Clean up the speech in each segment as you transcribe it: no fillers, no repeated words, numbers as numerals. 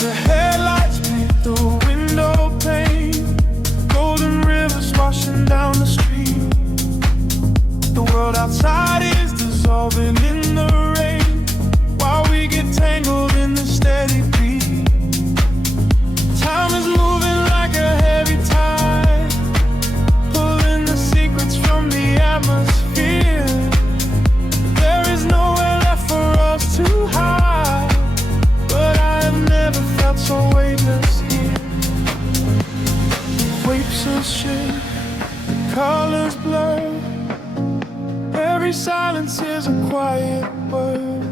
The headlights paint the window pane, golden rivers washing down the street. The world outside is dissolving in the rain, while we get tangled in the steady beat. Time is moving like a heavy tide, pulling the secrets from the atmosphere. There is nowhere left for us to hide, but I have never felt so weightless here. Waves are shake, colors blur, every silence is a quiet word.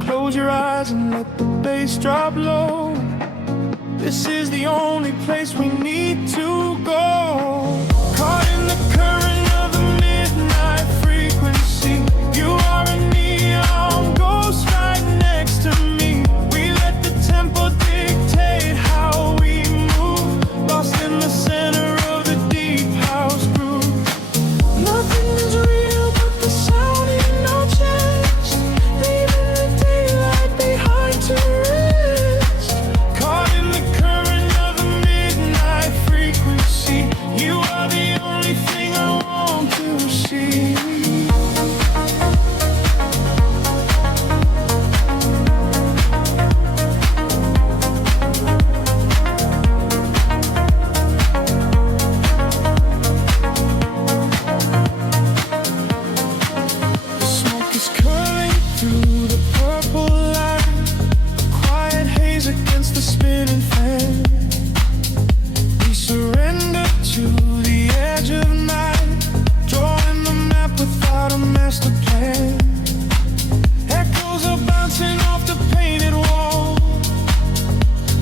Close your eyes and let the bass drop low. This is the only place we need to go. Caught in the current of the midnight frequency. You are a neon ghost right next to me. We let the tempo dictate how we move, lost in the center of the deep house groove. Nothing is real but the sound in our chest, leaving the daylight behind to rest. Caught in the current of the midnight frequency. You are the only thing I want to see. The smoke is curling through the purple light, a quiet haze against the spinning fan. We surrender to the edge of night, drawing the map without a master plan. Echoes are bouncing off the painted wall,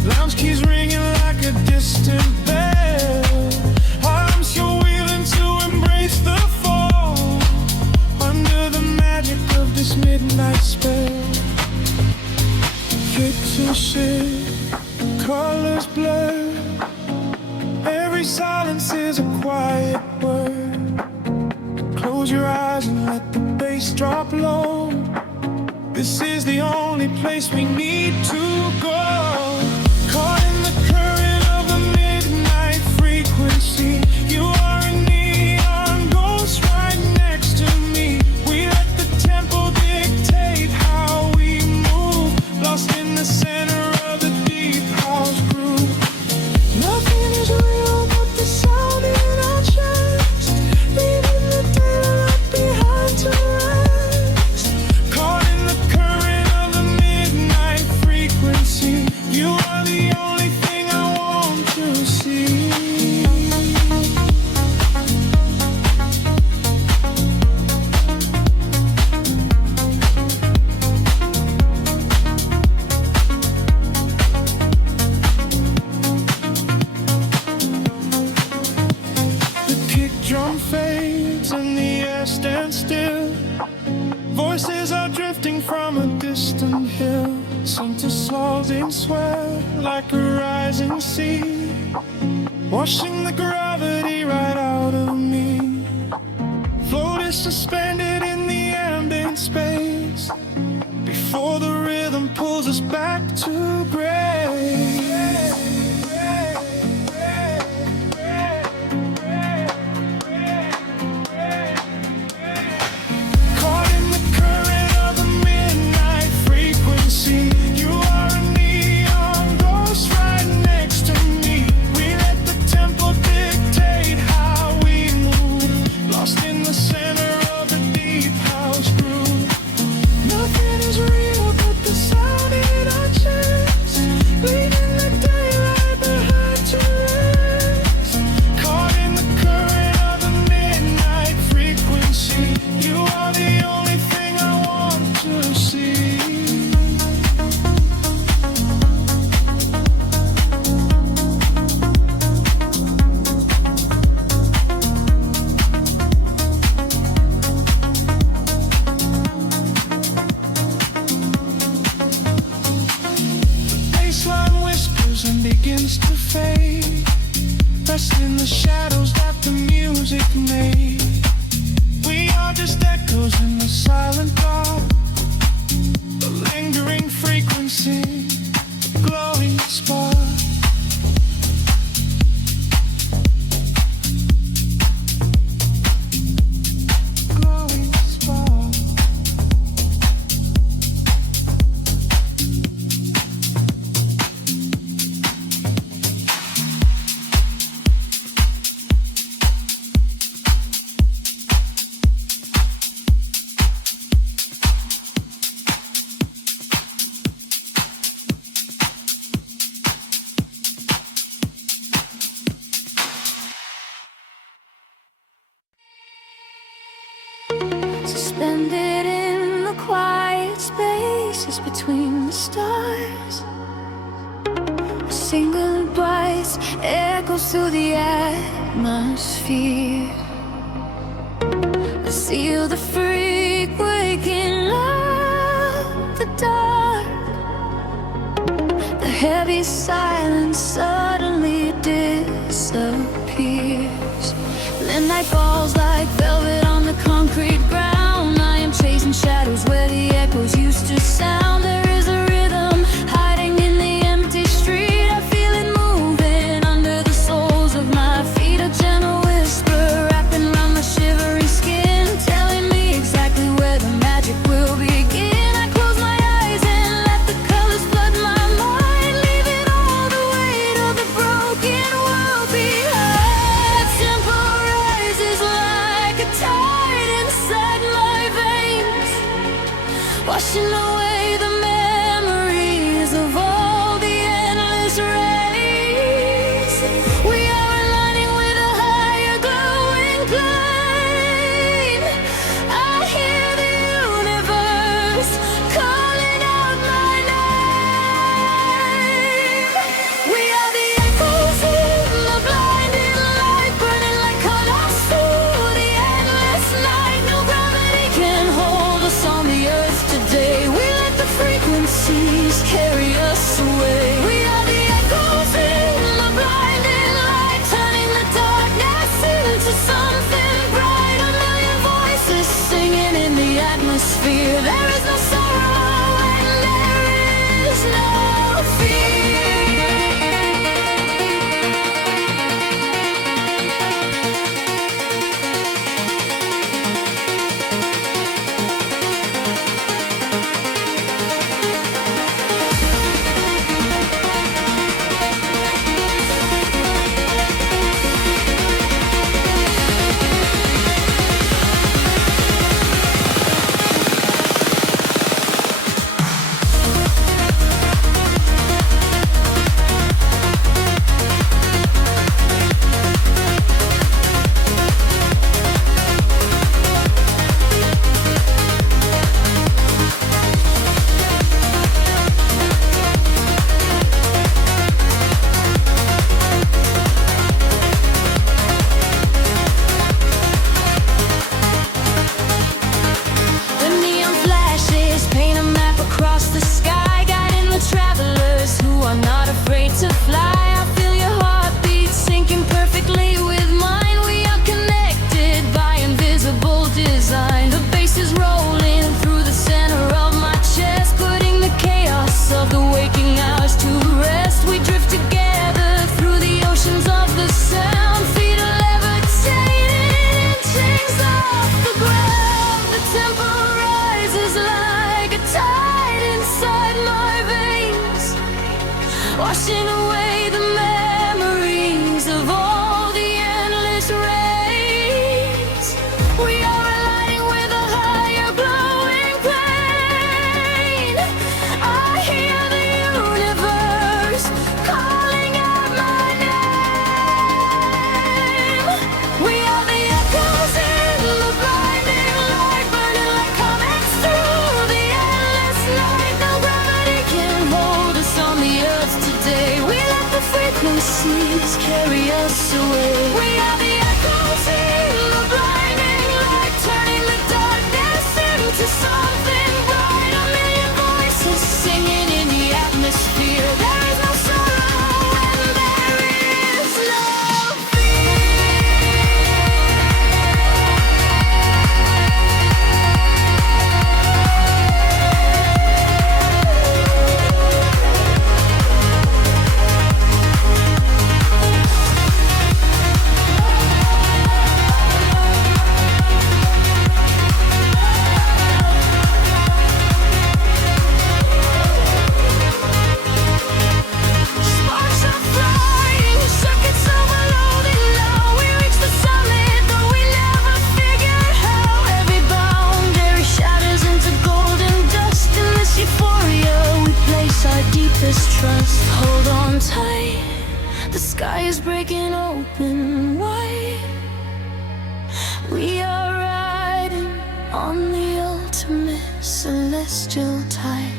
lounge keys ringing like a distant bell. Arms you're wheeling to embrace the fall, under the magic of this midnight spell. Pictures shift, colors blur, every silence is a quiet word. Close your eyes and let the bass drop low. This is the only place we need to go. Caught in the current of the midnight frequency. You are a neon ghost right next to me. We let the tempo dictate how we move, lost in the center of the deep house groove. Nothing is real but the sound in our chest, leaving the daylight behind to rest. Caught in the current of the midnight frequency. You are the only thing I want to see. The kick drum fades and the air stands still. Voices are drifting from a distant hill, some to slothing swell like a rising sea, washing the gravity right out of me. Floated suspended in the ambient space, before the rhythm pulls us back to gray. Caught in the current of the midnight frequency. You are a neon ghost right next to me. We let the tempo dictate how we move, lost in the center of the deep house groove. Nothing is real but the sound in our chest, leaving the daylight behind to rest. Caught in the current of the midnight frequency. You are the only thing I want to see. Baseline whispers and begins to fade, rest in the shadows that the music made. We are just echoes in the silent dark, a lingering frequency, glow voices between the stars. Single goodbyes echoes through the atmosphere. I seal the freak waking up the dark. The heavy silence suddenly disappears. The night falls like velvet on the concrete ground. I am chasing shadows where the echoes used to sound. There is a rhythm hiding in the empty street. I feel it moving under the soles of my feet. A gentle whisper wrapping around my shivering skin, telling me exactly where the magic will begin. I close my eyes and let the colors flood my mind, leaving all the weight of the broken world behind. The tempo rises like a tide inside my veins, washing away the memories of all the endless rays. We are aligning with a higher glowing plane. I hear the universe calling out my name. We are the echoes in the blinding light, burning like colors through the endless night. No gravity can hold us on the earth today. We let the frequencies carry us away. We are the echoes in the blinding light, turning the darkness into something bright. A million voices singing in the atmosphere. There is no sorrow and there is no fear. The neon flashes paint a map across the sky, guiding the travelers who are not afraid to fly. I feel your heartbeat syncing perfectly with mine. We are connected by invisible design. The bass is rolling through the center of my chest, putting the chaos of the waking hours to rest. We drift together through the oceans of the sound, feet are levitating, chains off the ground. The tempo rises like a tide inside my veins, washing away the memories of all the endless rays. We are aligning with a higher glowing plane. I hear the universe calling out my name. We are the echoes in the blinding light, burning like comets through the endless night. No gravity can hold us on the earth today. We let the frequencies carry us away. We are the echoes in the blinding light, turning the darkness into something bright. A million voices singing in the atmosphere. There is no sorrow and there is no sparks are flying, circuits overloading now. We reach the summit, though we never figured how. Every boundary shatters into golden dust. In this euphoria, we place our deepest trust. Hold on tight, the sky is breaking open wide. We are riding on the ultimate celestial tide.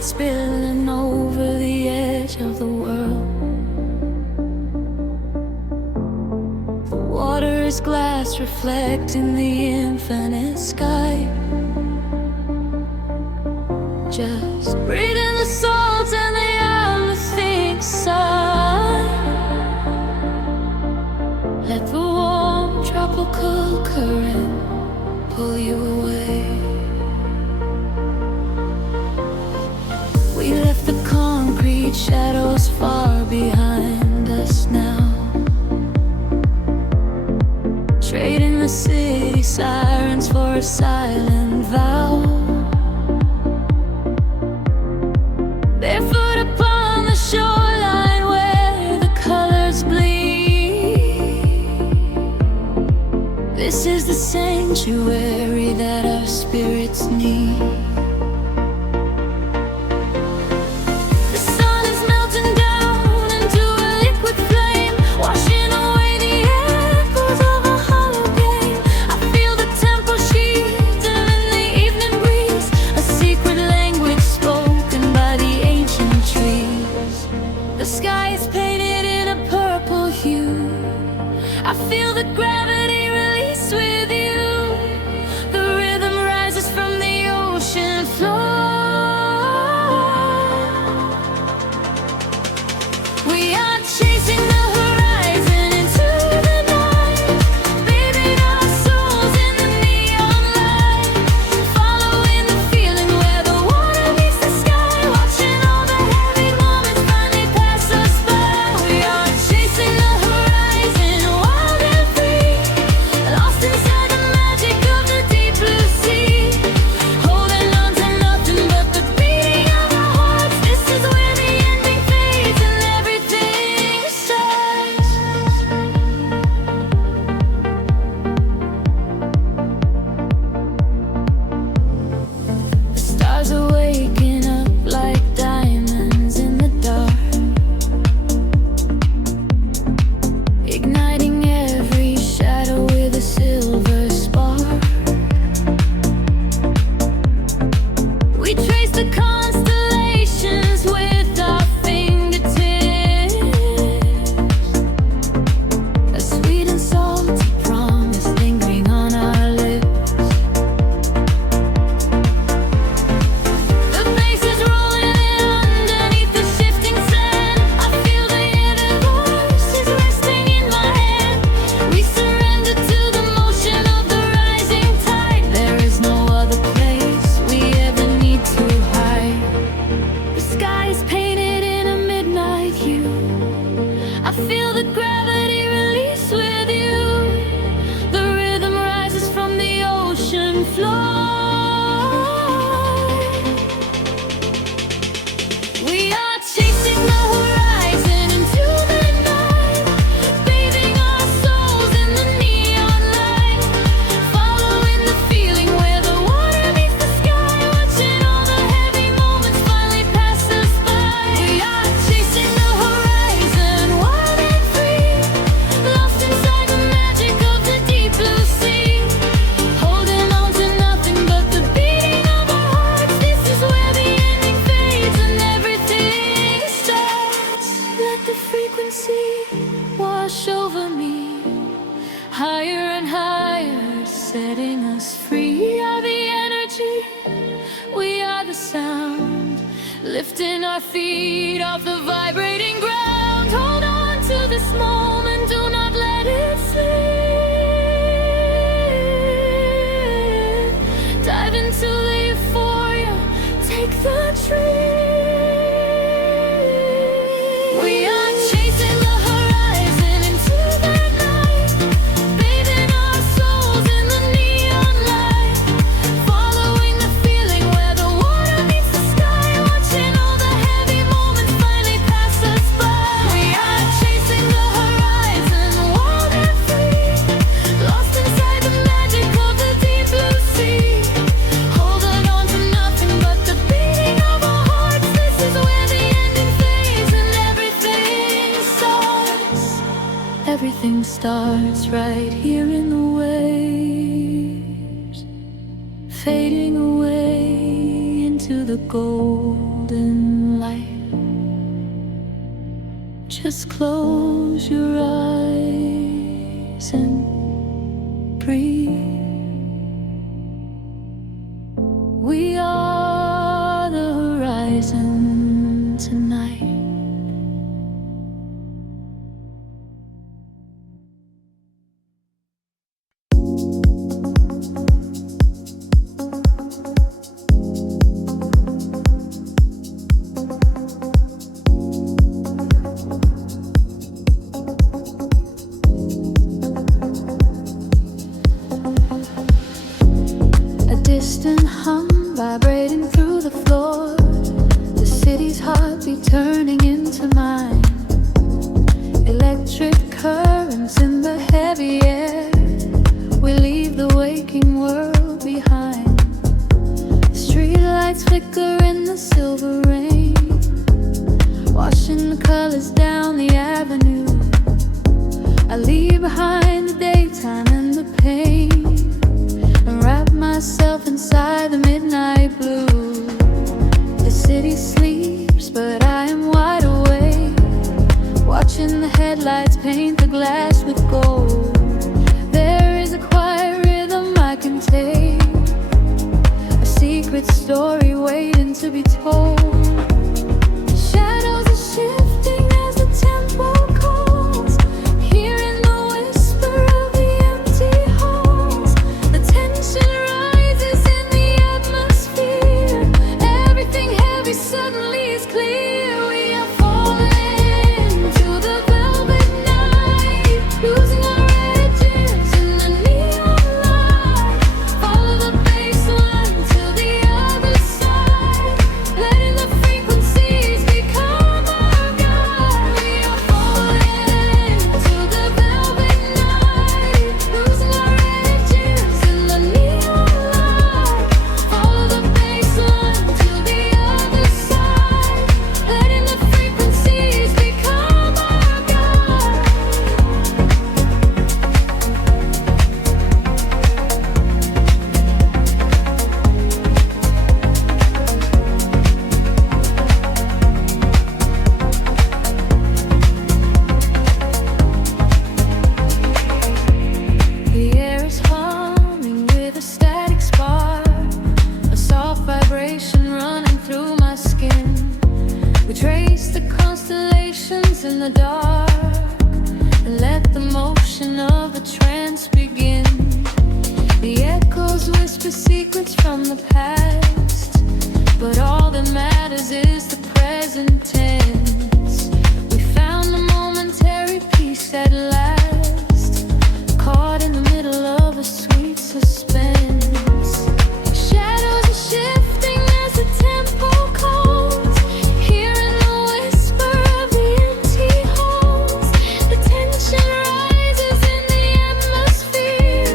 light spilling over the edge of the world. The water is glass reflecting the infinite sky. Just breathe in the salt and the amethyst sigh. Let the warm tropical current pull you away. We left the concrete shadows far behind us now, trading the city sirens for a silent vow. Barefoot upon the shoreline where the colors bleed. This is the sanctuary that our spirits need. The sun is melting down into a liquid flame, washing away the echoes of a hollow game. I feel the temple sheathing in the evening breeze, a secret language spoken by the ancient trees. The sky is painted in a purple hue. I feel the gravity release with you. The rhythm rises from the ocean floor. We are chasing the horizon into the night, bathing our souls in the neon light, following the feeling where the water meets the sky, watching all the heavy moments finally pass us by. We are chasing the horizon, wild and free, lost inside the magic of the deep blue sea, holding on to nothing but the beating of our hearts. This is where the ending fades and everything starts. The stars are waking up like diamonds in the dark, igniting every shadow with a silver spark. We trace the constellations with our fingertips, a sweet and salty promise lingering on our lips. The bass is rolling in underneath the shifting sand. I feel the universe is resting in my hand. We surrender to the motion of the rising tide. There is no other place we ever need to hide. The sky is painted in a midnight hue. I feel the gravity release with you. The rhythm rises from the ocean floor. We are chasing the horizon into the night, bathing our souls in the neon light, following the feeling where the water meets the sky, watching all the heavy moments finally pass us by. We are chasing the horizon, wild and free, lost inside the magic of the deep blue sea, holding on to nothing but the beating of our hearts. This is where the ending fades and everything starts. Let the frequency wash over me, higher and higher, setting us free. We are the energy, we are the sound, lifting our feet off the vibrating ground. Hold on to this moment, do not let it slip. Dive into the euphoria, take the trip. We are chasing the horizon into the night, bathing our souls in the neon light, following the feeling where the water meets the sky, watching all the heavy moments finally pass us by. We are chasing the horizon, wild and free, lost inside the magic of the deep blue sea, holding on to nothing but the beating of our hearts. This is where the ending fades and everything starts. Everything starts right here in the waves, fading away into the golden Just close your eyes and breathe. We are the horizon tonight. Distant hum vibrating through the floor, the city's heartbeat turning into mine. Electric currents in the heavy air, we leave the waking world behind. Streetlights flicker in the silver rain, washing the colors down the avenue. I leave behind the daytime and the pain, wrap myself inside the midnight blue. The city sleeps, but I am wide awake, watching the headlights paint the glass with gold. There is a quiet rhythm I can take, a secret story waiting to be told. Shadows are shifting as the tempo calls, hearing the whisper of the empty halls. The tension rises in the atmosphere, everything heavy suddenly is clear. We are falling to the velvet night, losing our edges in the neon light. Follow the bass line to the other side, letting the frequencies become our guide. We are falling to the velvet night, losing our edges in the neon light. Follow the bass line to the other side, letting the frequencies become our guide. The air is humming with a static spark, a soft vibration running through my skin. We trace the constellations in the dark and let the motion of the trance begin. The echoes whisper secrets from the past, but all that matters is the present tense. We found a momentary peace at last, caught in the middle of a sweet suspense. Shadows are shifting as the tempo calls, hearing the whisper of the empty halls. The tension rises in the atmosphere,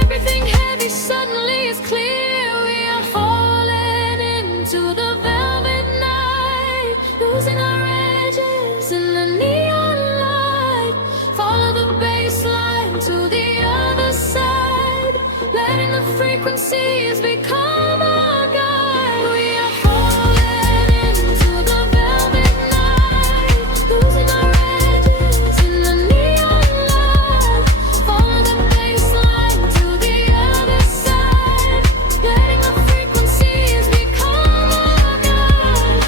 everything heavy suddenly is clear. We are falling into the velvet night, losing our edges in the neon light. Follow the bass line to the other side, letting the frequencies become our guide. We are falling into the velvet night, losing our edges in the neon light. Follow the bass line to the other side, letting the frequencies become our guide.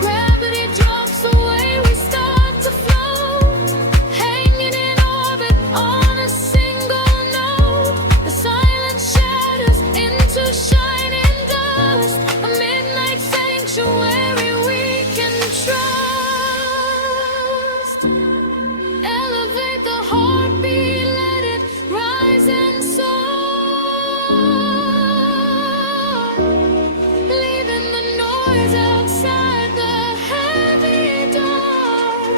Gravity drops away, we start to float, hanging in orbit on a single note. The silence shatters into shining dust, a midnight sanctuary we can trust. Elevate the heartbeat, let it rise and soar, leaving the noise outside the heavy dark.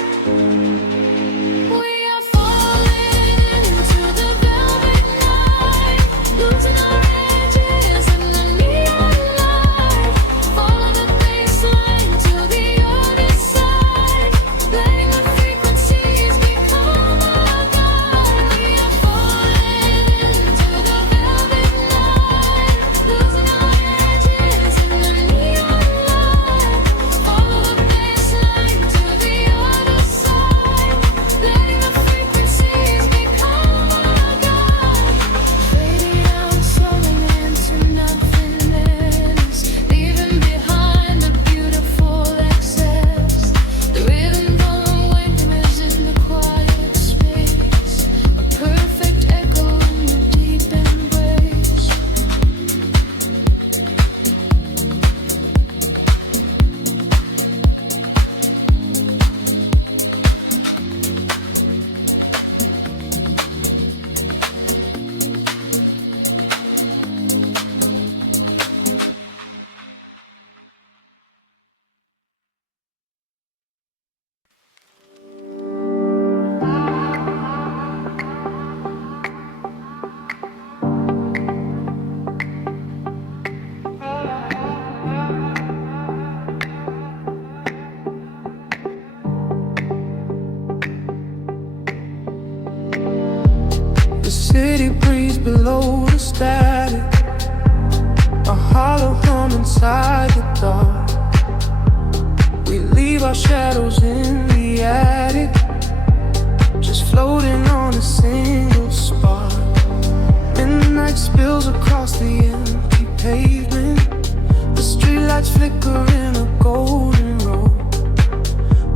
We are falling into the velvet night, losing our edges in the neon light. Follow the bass line to the other side, letting the frequencies become our guide. We are falling into the velvet night, losing our edges in the neon light. city breeze below the static, a hollow hum inside the dark. We leave our shadows in the attic, just floating on a single spark. Midnight spills across the empty pavement, the streetlights flicker in a golden row.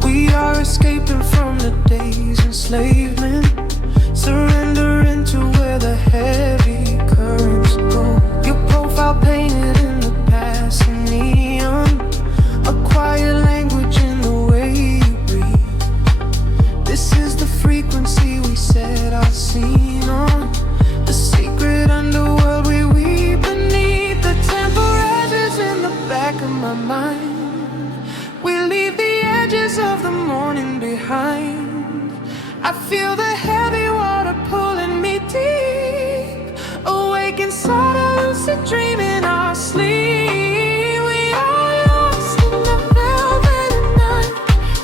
We are escaping from the day's enslavement, surrendering to where the heavy currents go. Your profile painted in the passing neon, a quiet language in the way you breathe. This is the frequency we set our scene on, the secret underworld we weave beneath. The temperatures in the back of my mind, we leave the edges of the morning behind. I feel the heavy water pulling me deep, awake inside a lucid dream in our sleep. We are lost in the velvet night,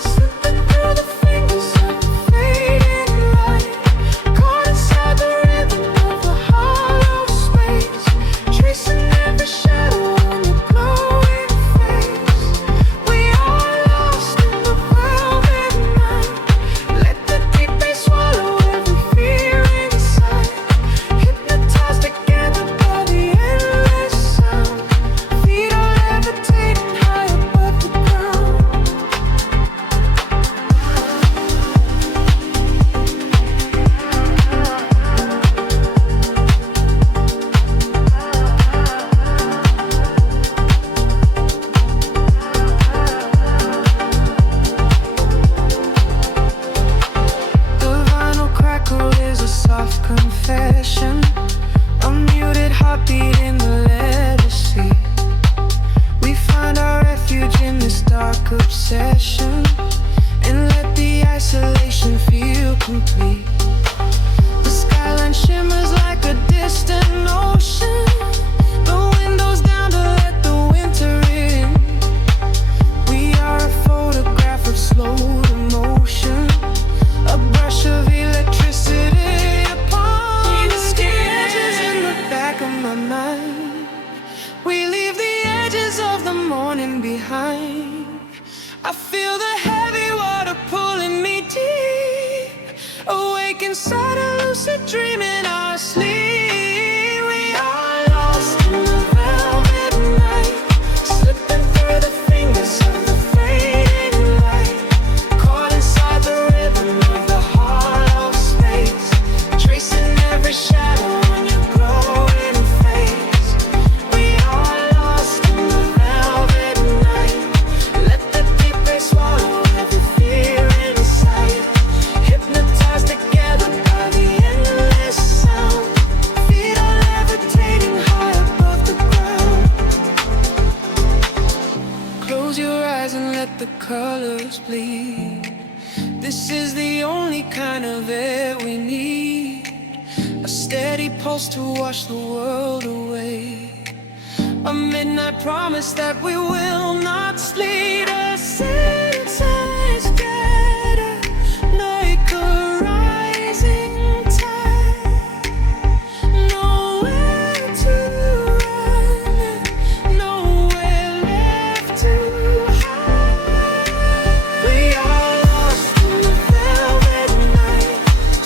slipping through the fingers of the fading light, caught inside the rhythm of the hollow space, tracing every shadow on your glowing face. We are lost in the velvet night, let the deep bass swallow every fear inside, hypnotized together by the endless sound. Feet are levitating high above the ground. The vinyl crackle is a soft confession, a muted heartbeat in the letter C. We find our refuge in this dark obsession, and let the isolation feel complete. The skyline shimmers like a distant ocean, the windows down to let the winter in. We are a photograph of slow emotion, a brush of electricity upon the sketches in the back of my mind. We leave the edges of the morning behind. I feel the heavy water pulling me deep, awake inside a lucid dream in our sleep. We are lost in the velvet night, slipping through the fingers of the fading light, caught inside the rhythm of the hollow space, tracing every shadow on your glowing face. We are lost in the velvet night, let the deep bass swallow every fear inside, hypnotized together by the endless sound. Feet are levitating high above the ground. Close your eyes and let the colors bleed. This is the only kind of air we need, a steady pulse to wash the world away, a midnight promise that we will not sleep. A sense scatter like a rising tide, nowhere to run, nowhere left to hide. We are lost in the velvet night,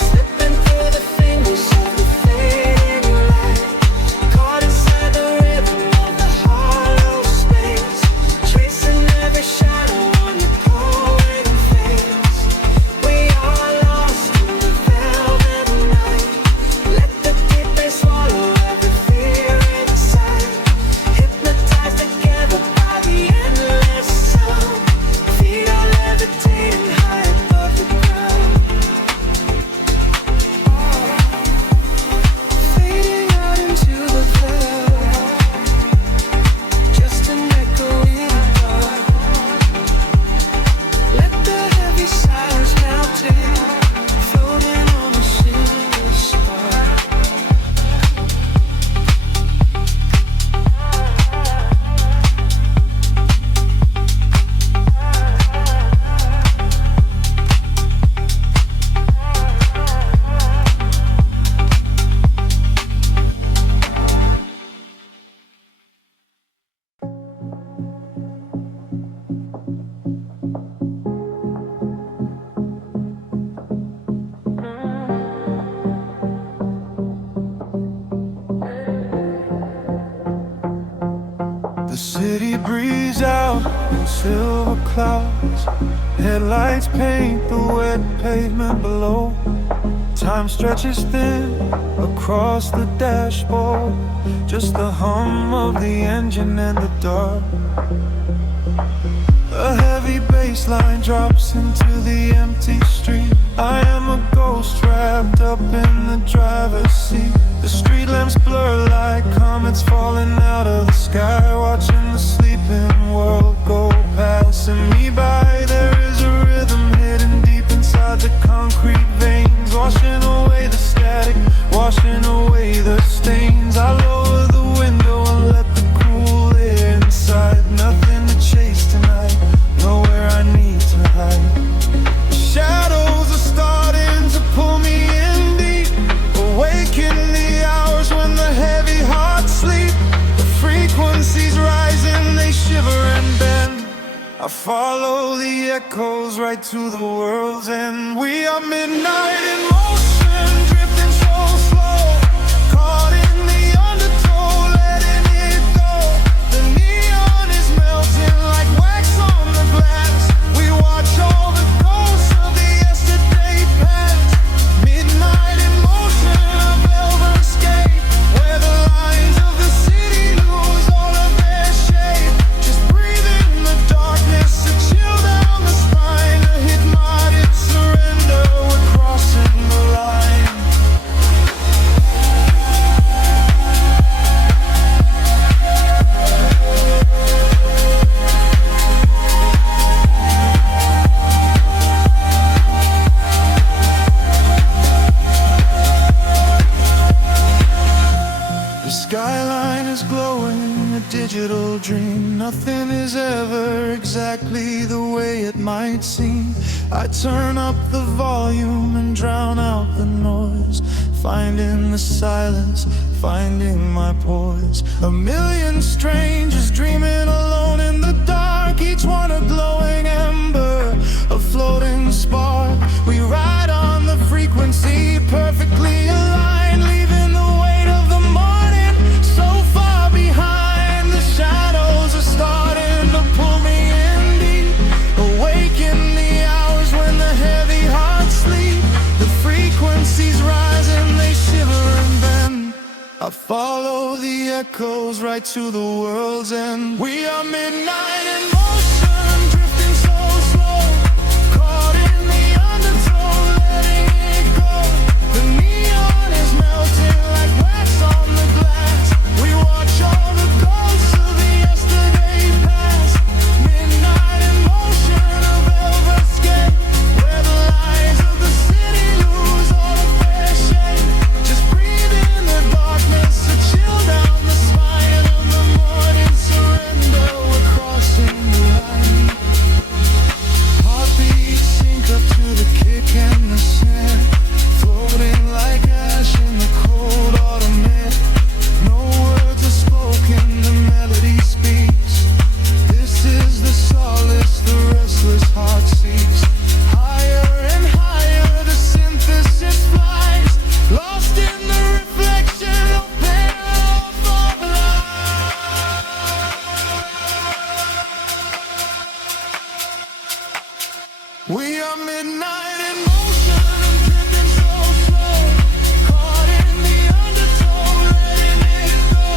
slipping through the fingers of the fading light, caught inside the rhythm of the hollow space, tracing breeze out in silver clouds. Headlights paint the wet pavement below. Time stretches thin across the dashboard. Just the hum of the engine in the dark. A heavy bass line drops into the empty street. I am a ghost wrapped up in the driver's seat. The street lamps blur like comets falling out of the sky, watching the sleeping world go passing me by. There is a rhythm hidden deep inside the concrete veins, washing away the static, washing away the stains. I lower the window and let the cool air inside. Nothing to chase tonight, nowhere I need to hide. Shadows are starting to pull me in deep, awaken the hours when the heavy hearts sleep. The frequencies rising, they shiver and bend. I follow the echoes right to the world's end. We are midnight in motion, drifting so slow, caught in the undertow, letting it go. The neon is melting like wax on the glass. We watch all the ghosts of the yesterday past. Midnight in motion, a velvet escape, where the lines of the city lose all of their shape. Just breathe in the darkness, a chill down the spine, a hypnotic surrender. We're crossing the line. The skyline is glowing, a digital dream. Nothing is ever exactly the way it might seem. I turn up the volume and drown out the noise, finding the silence, finding my poise. A million strangers dreaming alone in the dark, each one a glowing ember, a floating spark. We ride on the frequency, perfectly aligned, leaving the weight of the morning so far behind. The shadows are starting to pull me in deep, awaken the hours when the heavy hearts sleep. The frequencies rise and they shiver and bend. I follow the echoes right to the world's end. We are midnight in motion, drifting so slow, caught in the undertow, letting it go. The neon is melting like wax on the glass. We watch all the ghosts of the yesterday past. Midnight in motion, a velvet escape, where the lies of the city lose all of their shape. Just breathe in the darkness, a chill down the spine of the morning surrender. We're crossing the line. Heartbeats sync up to the kick and the snare, floating like ash in the cold autumn air. No words are spoken, the melody speaks. This is the solace the restless heart seeks. Higher and higher the synthesis flies, lost in the reflection of paradise. We are midnight in motion, drifting so slow, caught in the undertow, letting it go.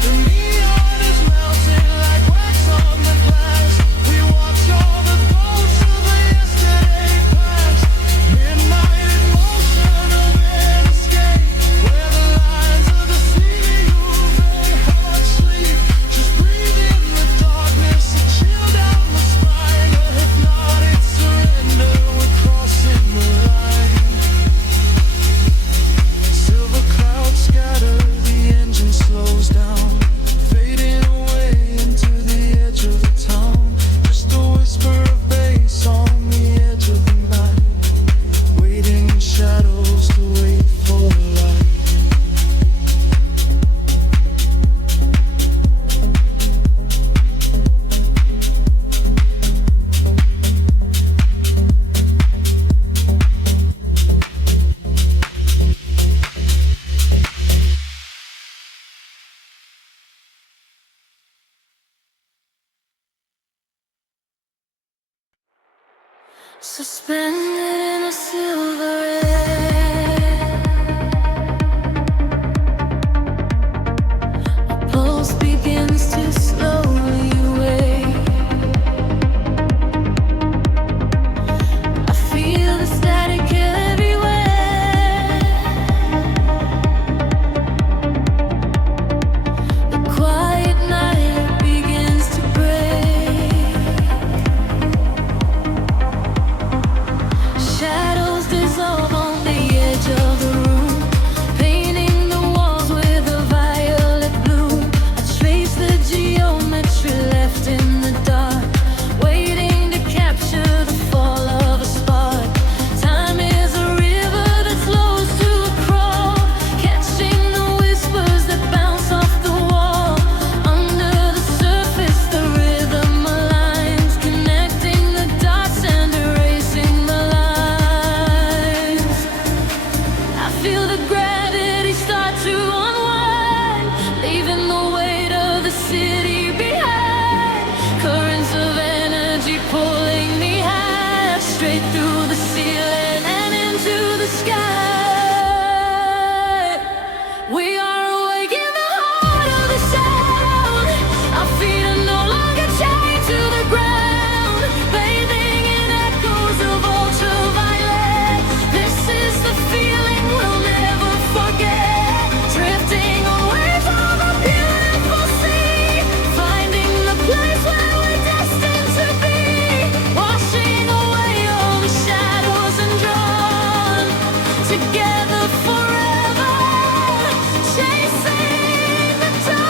The neon is melting like wax on the glass. We watch all the ghosts of the yesterday past. Midnight in motion, a red escape, where the lines of the city lose their heart sleep. Just breathe in the darkness, a chill down the spine, a hypnotic surrender. We're crossing Suspended in a silver air, my pulse begins to slowly wake. I feel the static everywhere. The quiet night begins to break. Shadows dissolve on the edge of the room, painting the walls with a violet bloom. I trace the geometry left in the dark, waiting to capture the fall of a spark. Time is a river that flows to a crawl, catching the whispers that bounce off the wall. Under the surface, the rhythm aligns, connecting the dots and erasing the lines. I feel the gravity start to unwind, leaving the weight of the city behind. Currents of energy pulling me high, straight through the ceiling and into the sky. We are awake in the heart of the sound. Our feet are no longer chained to the ground, bathing in echoes of ultraviolet. This is the feeling we'll never forget. Drifting away from a beautiful sea, finding the place where we're destined to be. Washing away all the shadows and drawn together forever, chasing the dawn.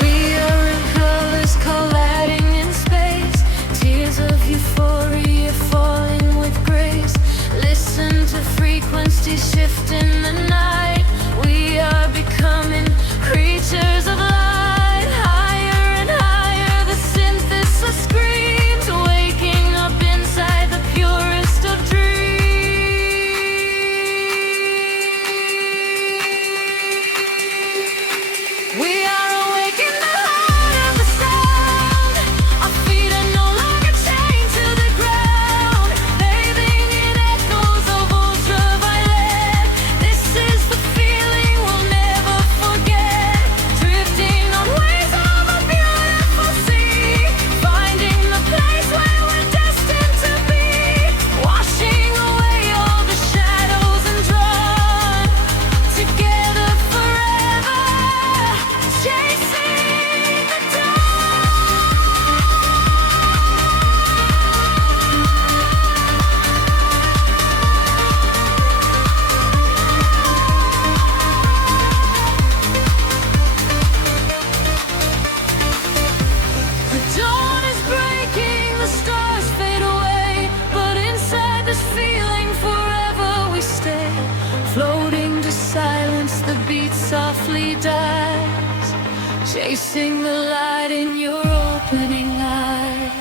We are in colors colliding in space, tears of euphoria falling with grace. Listen to frequencies shift in the night. We are becoming creatures of light. Higher and higher, the synthesis screams, waking up inside the purest of dreams. We are awake in the heart of the sound. Our feet are no longer chained to the ground, bathing in echoes of ultraviolet. This is the feeling we'll never forget. Drifting on waves of a beautiful sea, finding the place where we're destined to be. Washing away all the shadows and drawn together forever, chasing the dawn. The dawn is breaking, the stars fade away, but inside this feeling forever we stay. Floating to silence, the beat softly dies, chasing the light in your opening eyes.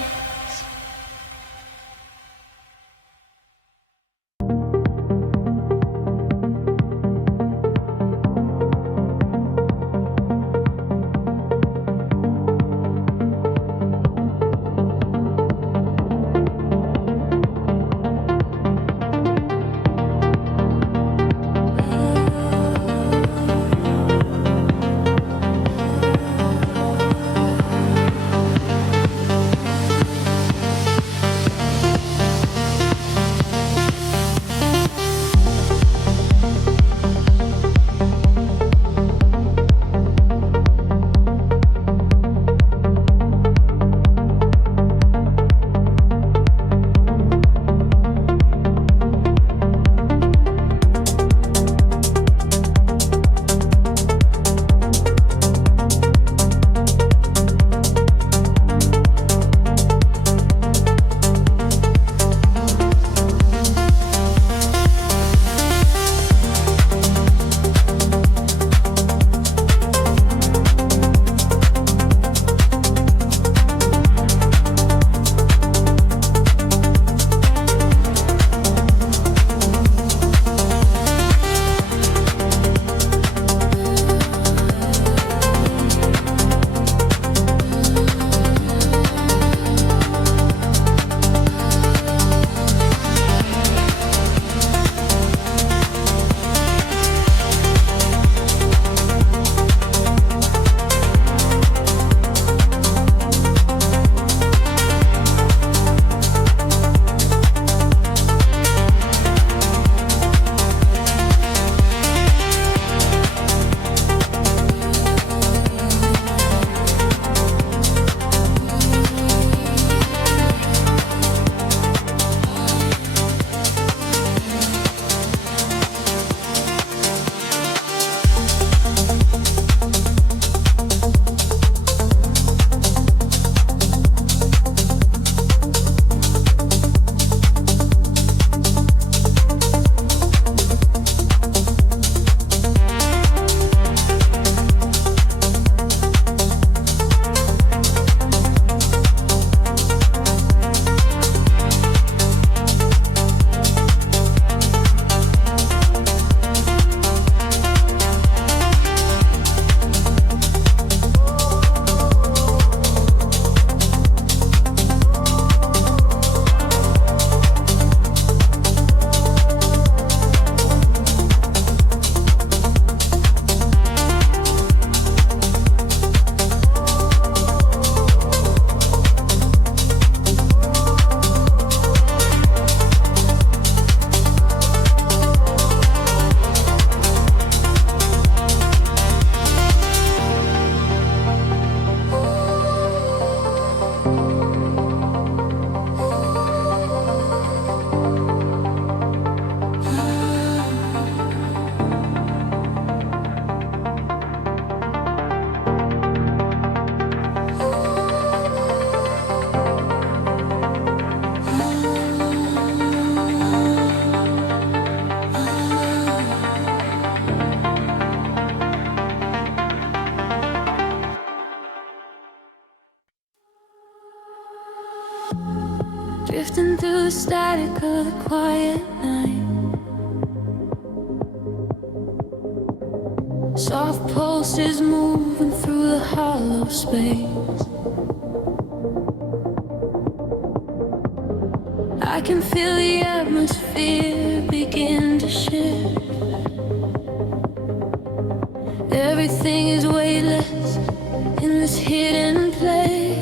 drifting through the static of the quiet night. Soft pulses moving through the hollow space. I can feel the atmosphere begin to shift. Everything is weightless in this hidden place.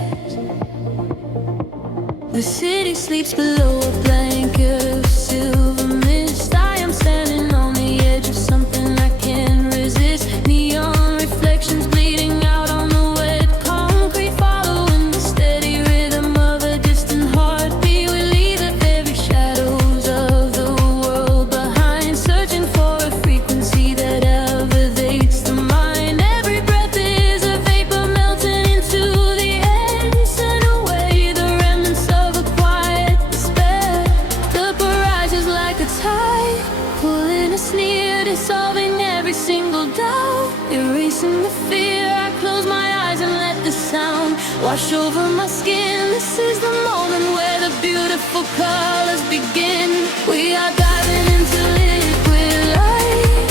The city sleeps below a blanket of silver mist. I am standing on the edge of something I can't resist. Neon reflections bleeding out on the wet concrete, following the steady rhythm of a distant heartbeat. We leave the very shadows of the world behind, searching for a frequency that elevates the mind. Every breath is a vapor melting into the air, send away the remnants of a quiet despair. The barrage is like a tide, pulling us near, dissolving every single doubt, erasing the fear. I close my eyes and let the sound wash over my skin. This is the moment where the beautiful colors begin. We are diving into liquid light,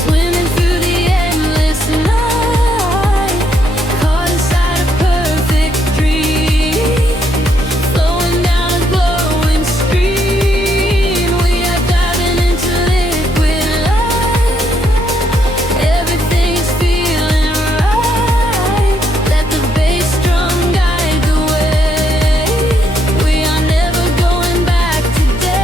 swimming through the endless night, caught inside a perfect dream, flowing down a glowing stream. We are diving into liquid light, everything is feeling right. Let the bass drum guide the way. We are never going back today.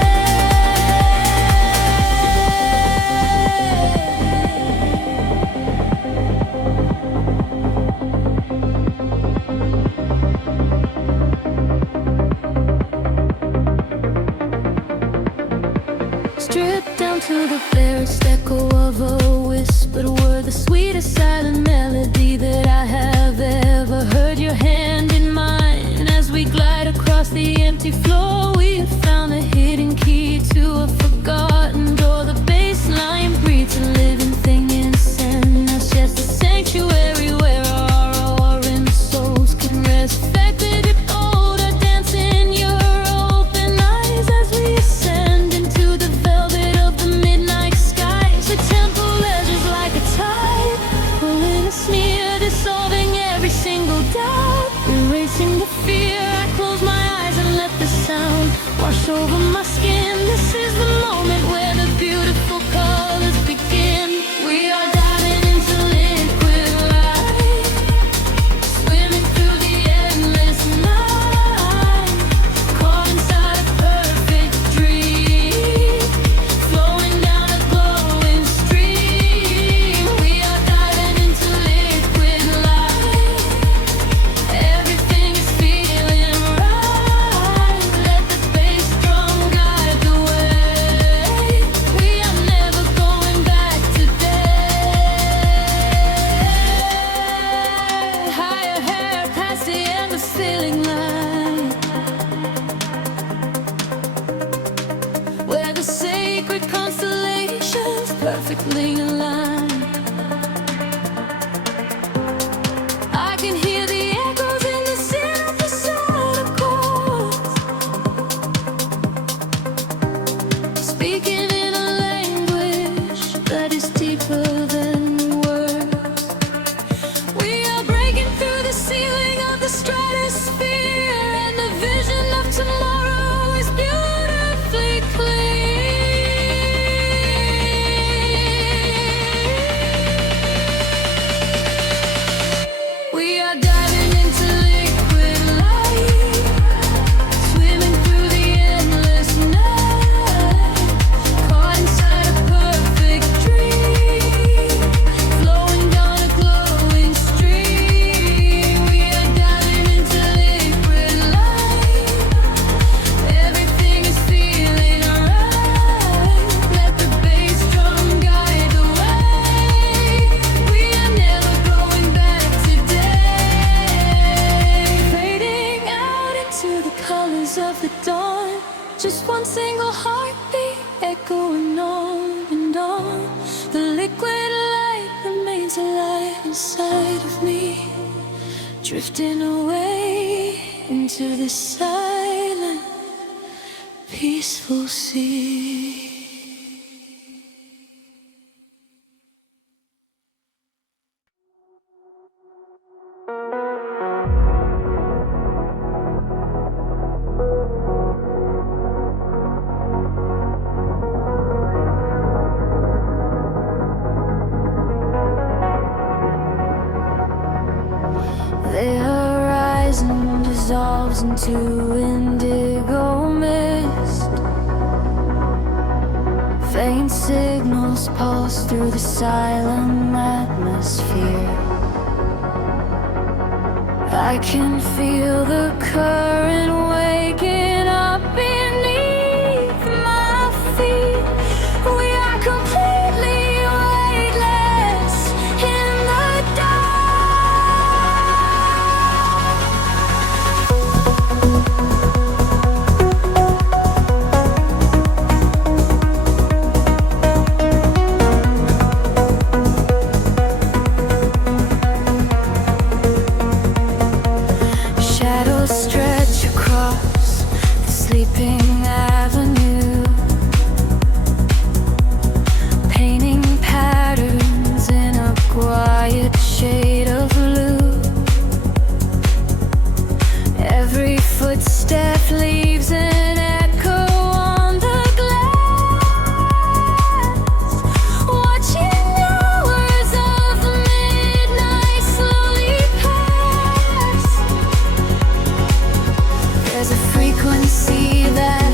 Stripped down to the barest echo of a whispered word, the sweetest silent melody that I have ever heard. Your hand in mine as we glide across the empty floor. We have found the hidden key to a forgotten door. The bass line breathes a living thing inside us, just a sanctuary where our roaring souls can rest. Affected your odor, dance in your open eyes as we ascend into the velvet of the midnight skies. The temple ledges like a tide, pulling us near, dissolving every single doubt, erasing the fear. I close my eyes and let the sound wash over my skin. This is the moment where the beautiful colors begin. We are diving into liquid light, swimming through the endless night, caught inside a perfect dream, flowing down a glowing stream. We are diving into liquid light, everything is feeling right. Let the bass drum guide the way. We are never going back today. Higher hair past the end of ceiling line, where the sacred constellations perfectly aligned. I can hear the echoes in the synthesizer chords, speaking in a language that is deeper than words. We are breaking through the ceiling of the stratosphere, and the vision of tomorrow is beautifully clear. We are diving into liquid light, swimming through the endless night, caught inside a perfect dream, flowing down a glowing stream. We are diving into liquid light, everything is feeling right. Let the bass drum guide the way. We are never going back today. Fading out into the colors of the dawn, just one single heartbeat echoing on and on. The liquid light remains alive inside of me, drifting away. into the silent, peaceful sea. The horizon dissolves into indigo mist. Faint signals pulse through the silent atmosphere. I can feel the current waking up beneath my feet. We are completely weightless in the dark. Shadows stretch across the sleeping avenue, painting patterns in a quiet shade of blue. Every footstep leaves an echo on the glass, watching hours of midnight slowly pass. There's a frequency that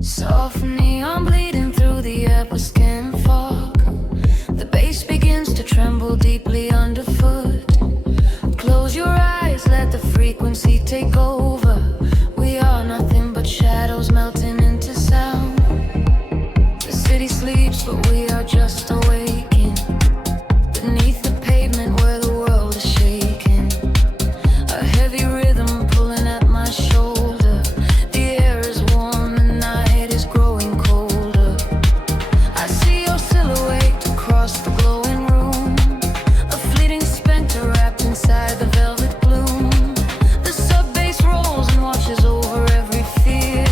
Soft neon bleeding through the upper skin fog. The bass begins to tremble deeply underfoot. Close your eyes, let the frequency take over. We are nothing but shadows melting into sound. The city sleeps, but we are just awaking. Beneath the pavement where the world is shaking. A heavy rhythm pulling at my shoulder. The air is warm, the night is growing colder. I see your silhouette across the glowing room. A fleeting specter wrapped inside the velvet gloom. The sub-bass rolls and watches over every fear.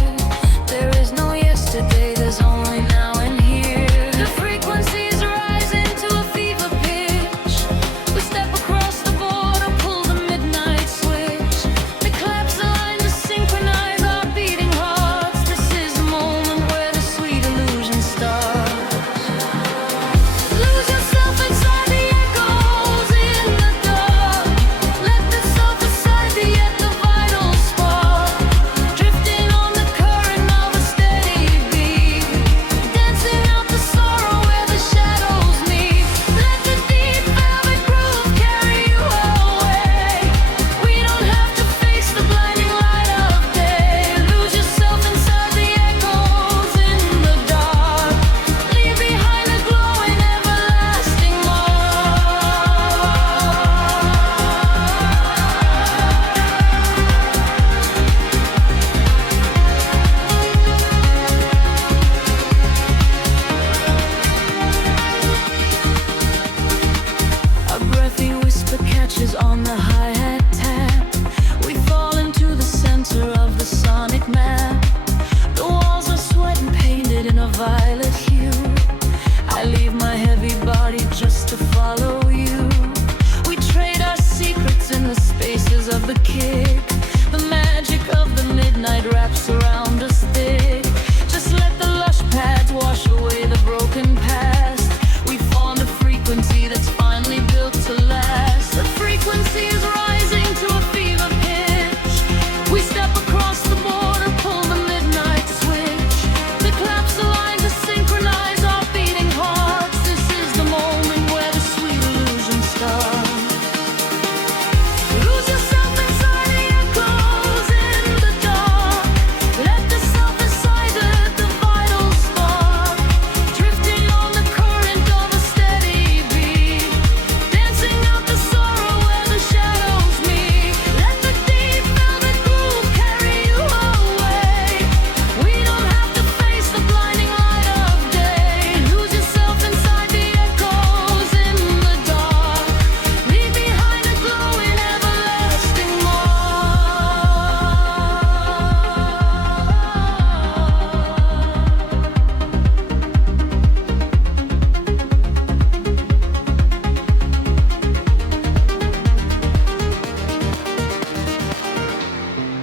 There is no yesterday, there's only now and here. The frequencies rise into a fever pitch. We step across the border, pull the midnight switch. The claps align to synchronize our beating hearts. This is the moment where the sweet illusion starts. Lose yourself inside the echoes in the dark. Let the self aside be at the vital spark. Drifting on the current of a steady beat. Dancing out the sorrow where the shadows meet. Let the deep velvet groove carry you away. We don't have to face the blinding light of day. Lose yourself inside the echoes in the dark. Leave behind a glowing everlasting mark. A breathy whisper catches on the hi-hat tap. We fall into the center of the sonic map. The walls are sweat and painted in a violet hue. I leave my heavy body just to follow you. We trade our secrets in the spaces of the kick. The magic of the midnight wraps around us thick. Just let the lush pads wash away the broken past. We found a frequency that's finally built to last. The frequency is rising to a fever pitch. We step across the border, pull the midnight switch. The claps align to synchronize our beating hearts. This is the moment where the sweet illusion starts. Lose yourself inside the echoes in the dark. Let the self aside the vital spark. Drifting on the current of a steady beat. Dancing out the sorrow where the shadows meet. Let the deep velvet groove carry you away. We don't have to face the blinding light of day. Lose yourself inside the echoes in the dark. Leave behind a glowing everlasting mark.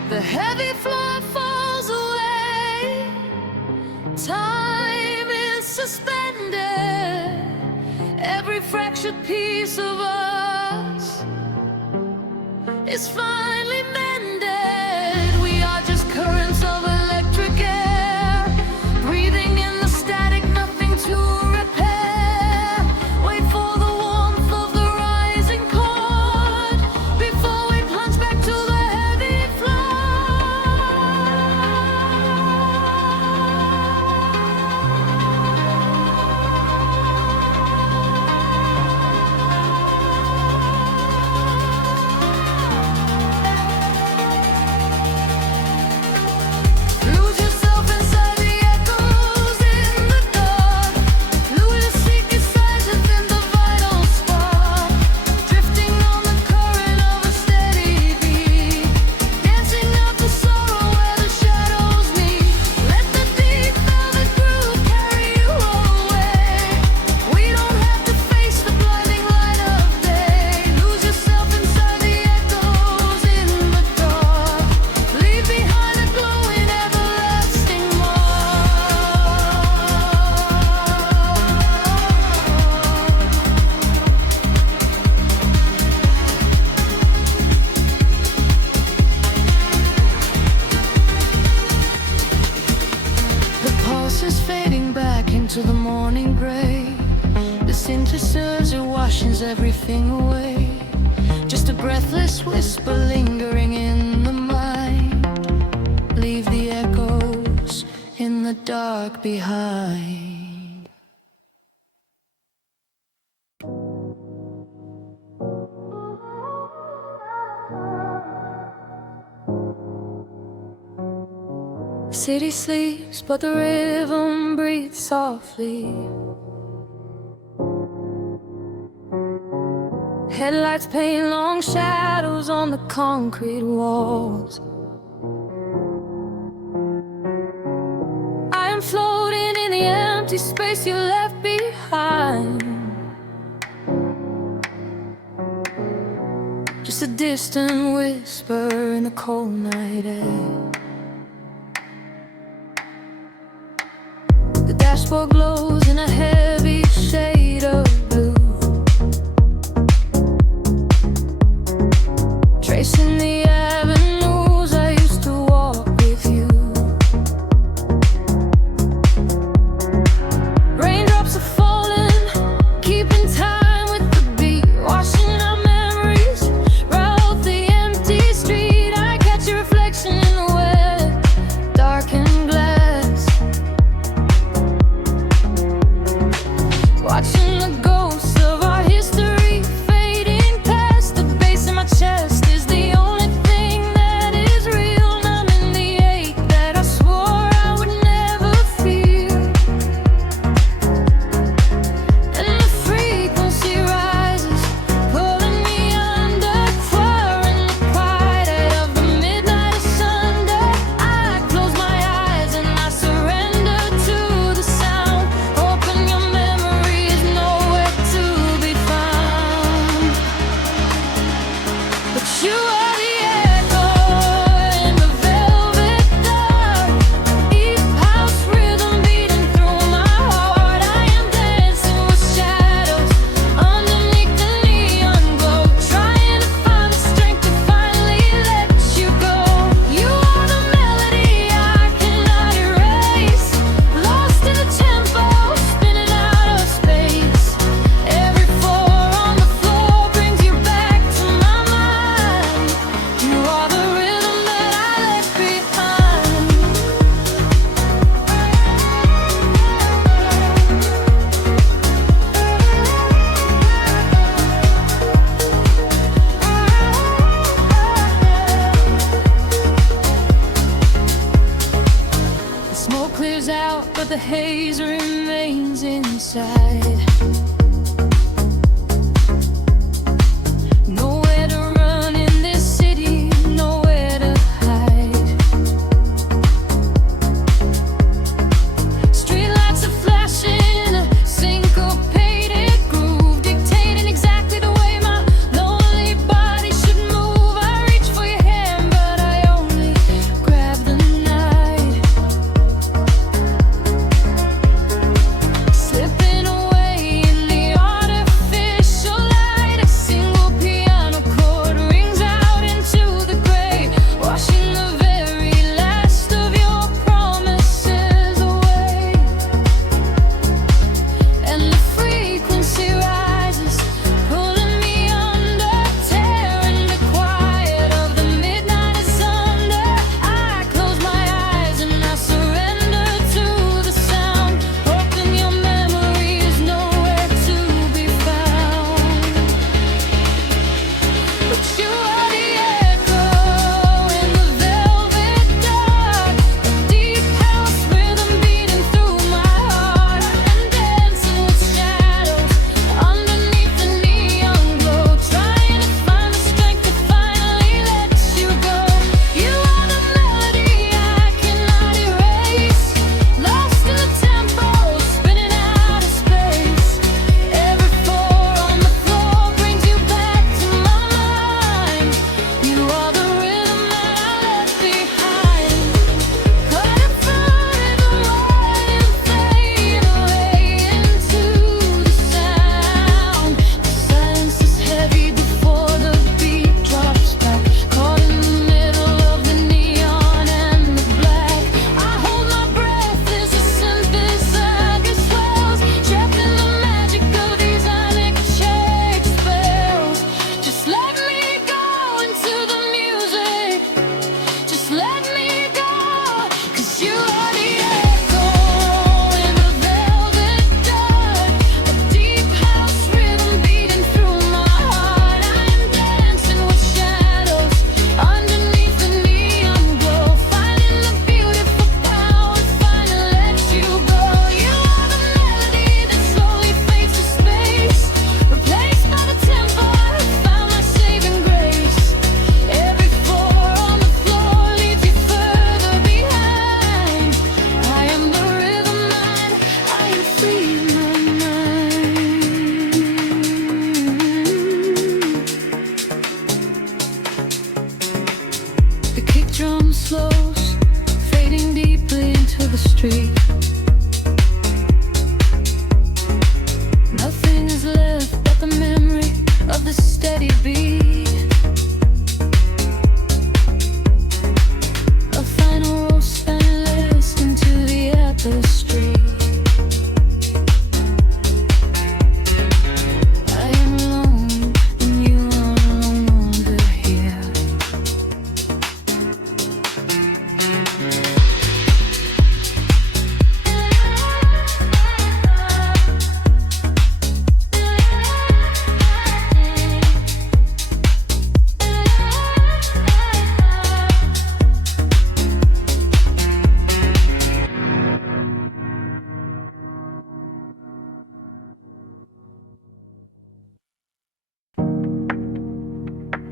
The heavy floor falls away. Time is suspended. Every fractured piece of us is finally mended. We are just currents of electric air, breathing in the static, nothing to repair. Wait for the warmth of the rising chord before we plunge back to the heavy floor. conversations, everything away. Just a breathless whisper lingering in the mind. Leave the echoes in the dark behind. City sleeps, but the rhythm breathes softly. Headlights paint long shadows on the concrete walls. I am floating in the empty space you left behind. Just a distant whisper in the cold night air. The dashboard glows in a heavy shade of blue, tracing the avenues I used to walk with you. Raindrops are falling, keeping time with the beat, washing our memories right off the empty street. I catch your reflection in the wet, darkened glass, watching the ghosts of our history fading past. The bass in my chest is the only thing that is real, numbing the ache that I swore I would never feel. And the frequency rises, pulling me under, pouring the quiet of the midnight asunder. I close my eyes and I surrender to the sound, hoping your memory is nowhere to be found. But you are the echo in the velvet dark, East house rhythm beating through my heart. I am dancing with shadows underneath the neon glow, trying to find the strength to finally let you go. You are the melody I cannot erase, lost in the tempo, spinning out of space. Every four on the floor brings you back to my mind. You are the rhythm that I left behind. The smoke clears out, but the haze remains inside. Nowhere to run in this city, nowhere to hide. Streetlights are flashing, a syncopated groove, dictating exactly the way my lonely body should move. I reach for your hand, but I only grab the night, slipping away in the street. Nothing is left but the memory of the steady beat. A final roast finalist into the tapestry. I am alone and you are no longer here.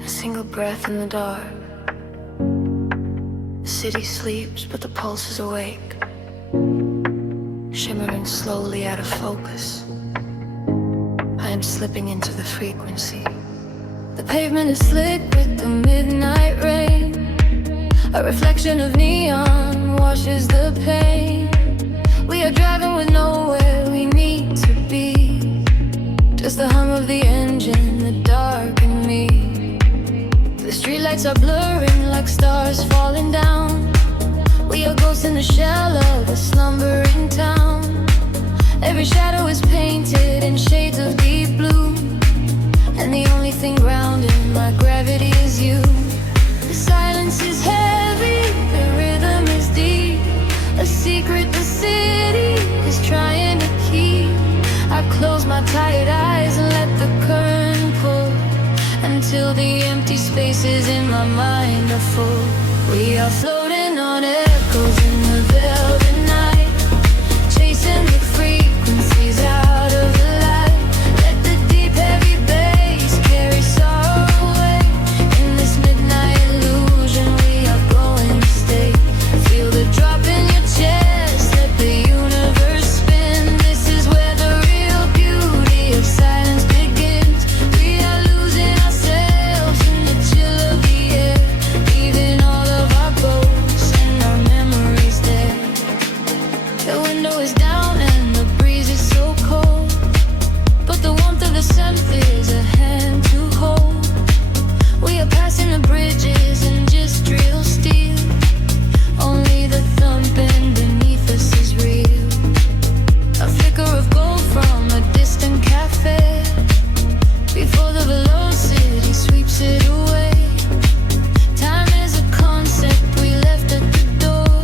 A single breath in the dark. The city sleeps, but the pulse is awake, shimmering slowly out of focus. I am slipping into the frequency. The pavement is slick with the midnight rain. A reflection of neon washes the pain. We are driving with nowhere we need to be. Just the hum of the engine, the dark and me. The streetlights are blurring like stars falling down. We are ghosts in the shell of a slumbering town. Every shadow is painted in shades of deep blue, and the only thing grounding my gravity is you. The silence is heavy, the rhythm is deep. A secret the city is trying to keep. I close my tired eyes and let the current pull until the empty spaces in my mind are full. We are floating on echoes in the velvet night, chasing the frequencies out of the light. Let the deep heavy bass carry sorrow away. In this midnight illusion we are going to stay. Feel the drop in your chest, let the universe spin. This is where the real beauty of silence begins. We are losing ourselves in the chill of the air, leaving all of our ghosts and our memories there. The window is down and the breeze is so cold, but the warmth of the scent is a hand to hold. We are passing the bridges and just real steel. Only the thumping beneath us is real. A flicker of gold from a distant cafe before the velocity sweeps it away. Time is a concept we left at the door.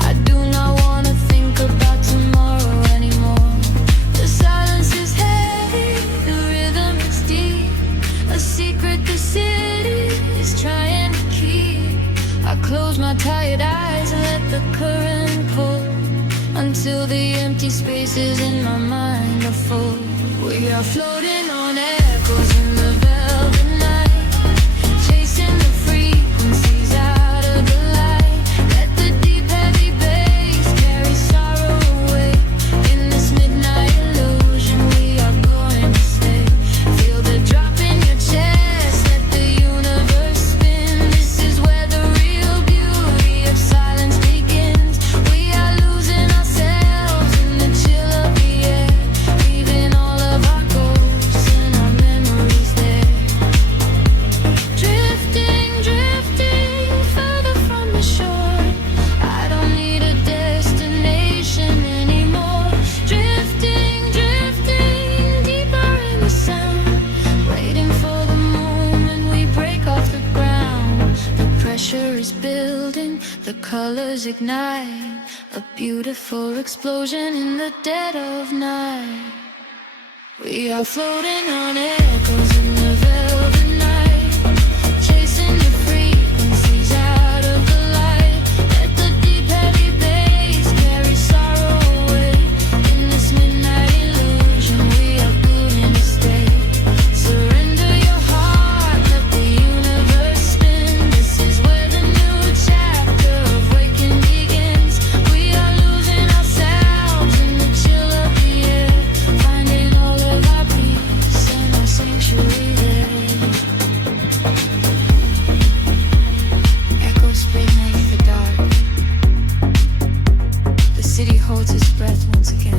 I do not want to think about tomorrow anymore. The silence is heavy, the rhythm is deep. A secret the city is trying to keep. I close my tired eyes and let the current pull until the empty spaces in my mind are full. We are floating on echoes in the velvet night, chasing the frequencies out of the light. Let the deep heavy bass carry sorrow away. In this midnight illusion we are going to stay. Feel the drop in your chest, let the universe spin. This is where the real beauty of silence begins. We are losing ourselves in the chill of the air, leaving all of our ghosts and our memories there. Drifting, drifting further from the shore. I don't need a destination anymore. Drifting, drifting deeper in the sound, waiting for the moment we break off the ground. The pressure is building, the colors ignite, a beautiful explosion in the dead of night. We are floating on echoes in the velvet night, chasing the frequencies out of the light. Let the deep heavy bass carry sorrow away. In this midnight illusion we are going to stay. Surrender your heart, let the universe spin. This is where the new chapter of waking begins. We are losing ourselves in the chill of the air, finding all of our peace and our sanctuary. once again.